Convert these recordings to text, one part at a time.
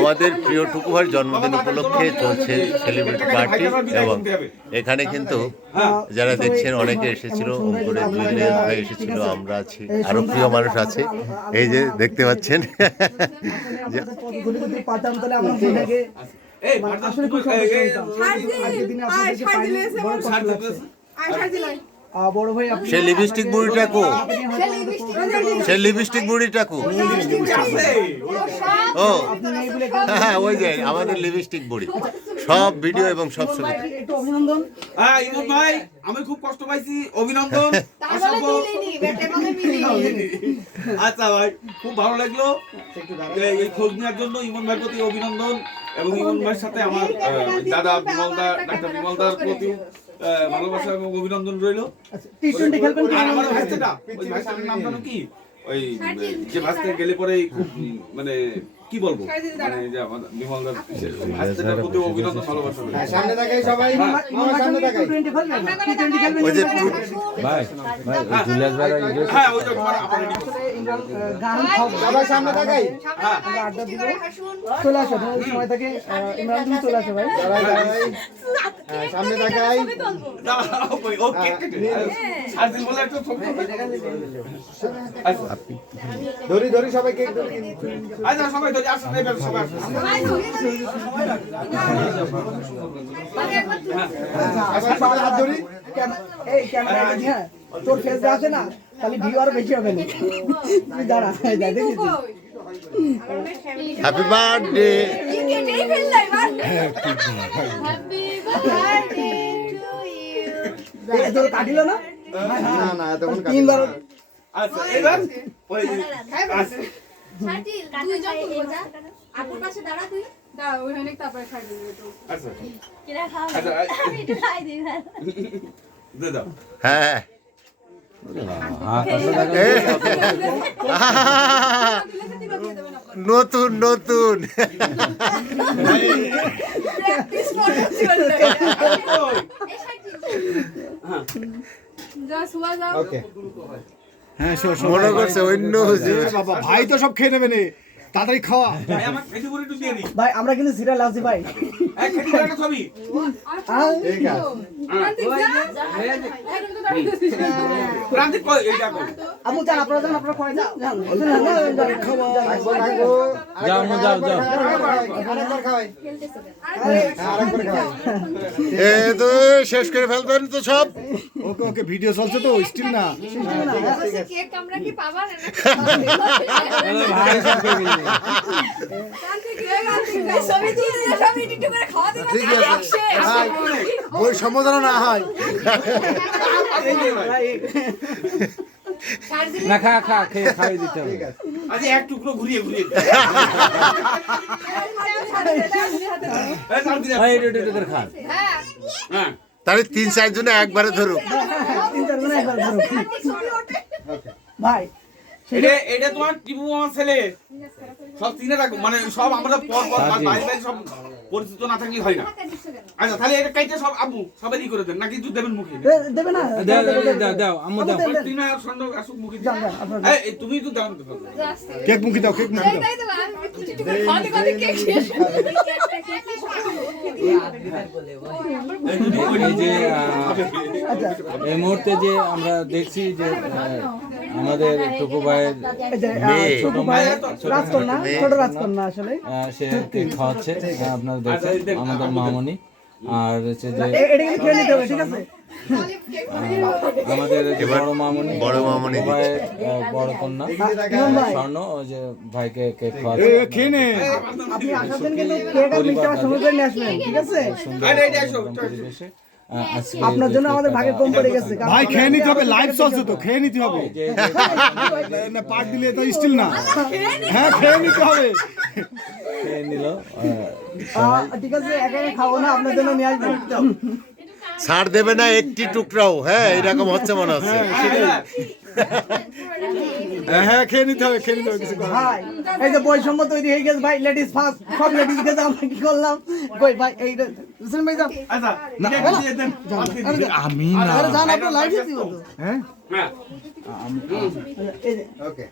আমাদের প্রিয় টুকুভার জন্মদিন উপলক্ষে চলছে সেলিব্রিটি পার্টি এবং এখানে কিন্তু যারা দেখছেন অনেকে এসেছিল অঙ্কুরের জুয়েলের ভাই এসেছিল আমরা আছি আরও প্রিয় মানুষ আছে। এই যে দেখতে পাচ্ছেন। আসলে বড় ভাই আপনি সে লিপস্টিক বুড়িটা কো? সে লিপস্টিক বুড়িটা কো? ও আপনি নেই বলে হ্যাঁ হ্যাঁ ওই যে আমাদের লিপস্টিক বুড়ি। সব ভিডিও এবং সব ছবি। একটু অভিনন্দন। হ্যাঁ ইমন ভাই আমি খুব কষ্ট পাইছি অভিনন্দন। অসংখ্য আচ্ছা ভাই খুব ভালো লাগল। এই- খোঁজ নেওয়ার জন্য ইমন ভাইয়ের প্রতি অভিনন্দন এবং ইমন ভাইয়ের সাথে আমার দাদা বিমলদা ডাক্তার বিমলদার প্রতি আহ, ভালোবাসা এবং অভিনন্দন রইল আচ্ছা টি টোয়েন্টি খেলবেন আমার ভাইস্তাটা ওই ভাইস্তাটার নাম কি ওই যে ভাস্তে গেলে পরে খুব মানে কি বলব মানে যে আমার বিমলদার ভাস্তাটার প্রতি অভিনন্দন ভালোবাসা সামনে তাকাই সবাই ইমন ভাই- ইমন ভাই সঙ্গে টি টোয়েন্টি খেলবেন টি টোয়েন্টি খেলবেন ওই যে ভাই? ভাই ভাই জুলিয়াস ভাইরা হ্যাঁ ওই যে তোমার আমার ready করো। আসলে ইমরান আহ, গান সবাই সামনে তাকাই হ্যাঁ আড্ডা দিব চলে আসো তোমাদের সময় থেকে ইমরান তুমি চলে আসো ভাই সবাই তাকাই হ্যাঁ, সামনে তাকাই ও কেক কেটে। সার্জিল বলে একটা ছবি আচ্ছা, ধরি ধরি সবাই কেক আচ্ছা, সবাই ক্যামেরা হ্যাঁ তোর ফেস আছে না তাহলে ভিউ আরও বেশি হবে না তুই দাঁড়া এই দেখ, দেখিস হ্যাপি বার্থডে তোর কাটিল না? না না কাটি তিনবার আচ্ছা, এবার ওই, আচ্ছা, আপুর পাশে দাঁড়া তুই। দাঁড়া ওইখানে তারপরে খাই দিবি তো আচ্ছা, কিরা আচ্ছা, আমি একটু খাই দিই দিয়ে দাও। হ্যাঁ। হ্যাঁ নতুন। নতুন যা শুয়া যাও। ওকে মনে করছে অন্য। বাবা ভাই তো সব খেয়ে নেবে নে। তাড়াতাড়ি খাওয়া। ভাই, আমার কিন্তু সিরিয়াল আছি ভাই। আমু যান আপনারা যান আপনারা কয় যান। যাও, যাও, যাও। হ্যাঁ, এ তো শেষ করে ফেলবেন তো সব। ওকে ওকে ভিডিও চলছে তো স্টিল না কেক আমরা কি পাবা না ভাই বই না হয় না খা খা খেয়ে দিতে হবে আচ্ছা, এক টুকরো ঘুরিয়ে ঘুরিয়ে হ্যাঁ। তাহলে তিন চারজনে একবারে ধরুক। তিন চার জনে একবার ধরো ভাই এটা- এটা তোমার টিপু ছেলে। সব চিনে রাখব মানে সব আমরা পর পর বাইরে বাইরে সব পরিচিত না থাকলে হয় না। আচ্ছা তাহলে এটা কাইটে সব আবু সবাই করে দেন নাকি দুধ দেবেন মুখে? দেবে না দাও দাও, দাও দাও দাও আম্মু দাও। দেন, দেন। তিন আর সন্দেহ আসুক মুখে যান, যান, এই, এই, তুমি তো দাও তো কেক মুখি দাও কেক মুখি এই যে মুহূর্তে যে আমরা দেখছি যে আমাদের টুকু ভাইয়ের এই যে, আহ, মেয়ে। ছোট রাজকন্যা ছোট রাজকন্যা আসলে সে কেক খাওয়াচ্ছে আপনারা দেখছেন আমাদের মামনি। আর হচ্ছে যে ঠিক আছে? আমাদের বড় মামনি বড় মামনি ভাইয়ের বড় কন্যা স্বর্ণ ও যে ভাইকে কেক খাওয়াচ্ছে। খেয়ে আপনি আসার দিন কিন্তু কেক আর মিষ্টি আমার করে নিয়ে আসবেন ঠিক আছে। পরিবেশে। আজকে আপনার জন্য আমাদের ভাগে কম পড়ে গেছে ভাই খেয়ে নিতে হবে লাইভ চলছে তো খেয়ে নিতে হবে। না পার্ট দিলে তো স্টিল না। হ্যাঁ খেয়ে নিতে হবে। খেয়ে নিল ঠিক আছে একা একা খাব না আপনার জন্য নিয়ে আসব। ছাড় দেবে না একটি টুকরাও হ্যাঁ এরকম হচ্ছে মনে হচ্ছে। হ্যাঁ হ্যাঁ খেয়ে নিতে হবে খেয়ে নিতে হবে কিছু ভাই এই যে বৈষম্য তৈরি হয়ে গেছে ভাই লেডিস ফার্স্ট সব লেডিস গেছে আমরা কি করলাম? কই ভাই এই হুসেন ভাই যান। আচ্ছা। আমি না। আরে যান আপনি লাইভ দিছি তো। হ্যাঁ? হ্যাঁ। ওকে।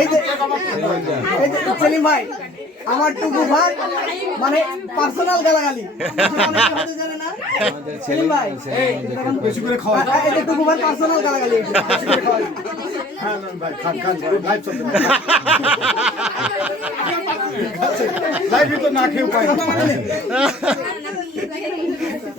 এই যে সেলিম ভাই আমার টুকু ভাই মানে পার্সোনাল গালাগালি। জানে না সেলিম ভাই বেশি করে খাওয়া আ- আ- এই যে টুকু ভাই পার্সোনাল গালাগালি এটা। হ্যাঁ ভাই খান খান লাইভ চলছে। লাইভে তো না খেয়ে উপায়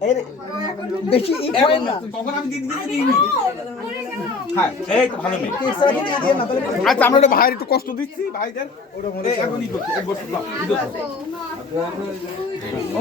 এই রে, বেশি ই করেন না। তখন আমি দিদি দিদি দিই হ্যাঁ এই তো ভালো মেয়ে এক্সট্রা দিয়ে দিয়ে না তাহলে আচ্ছা আমরা একটু কষ্ট দিচ্ছি ভাইদের।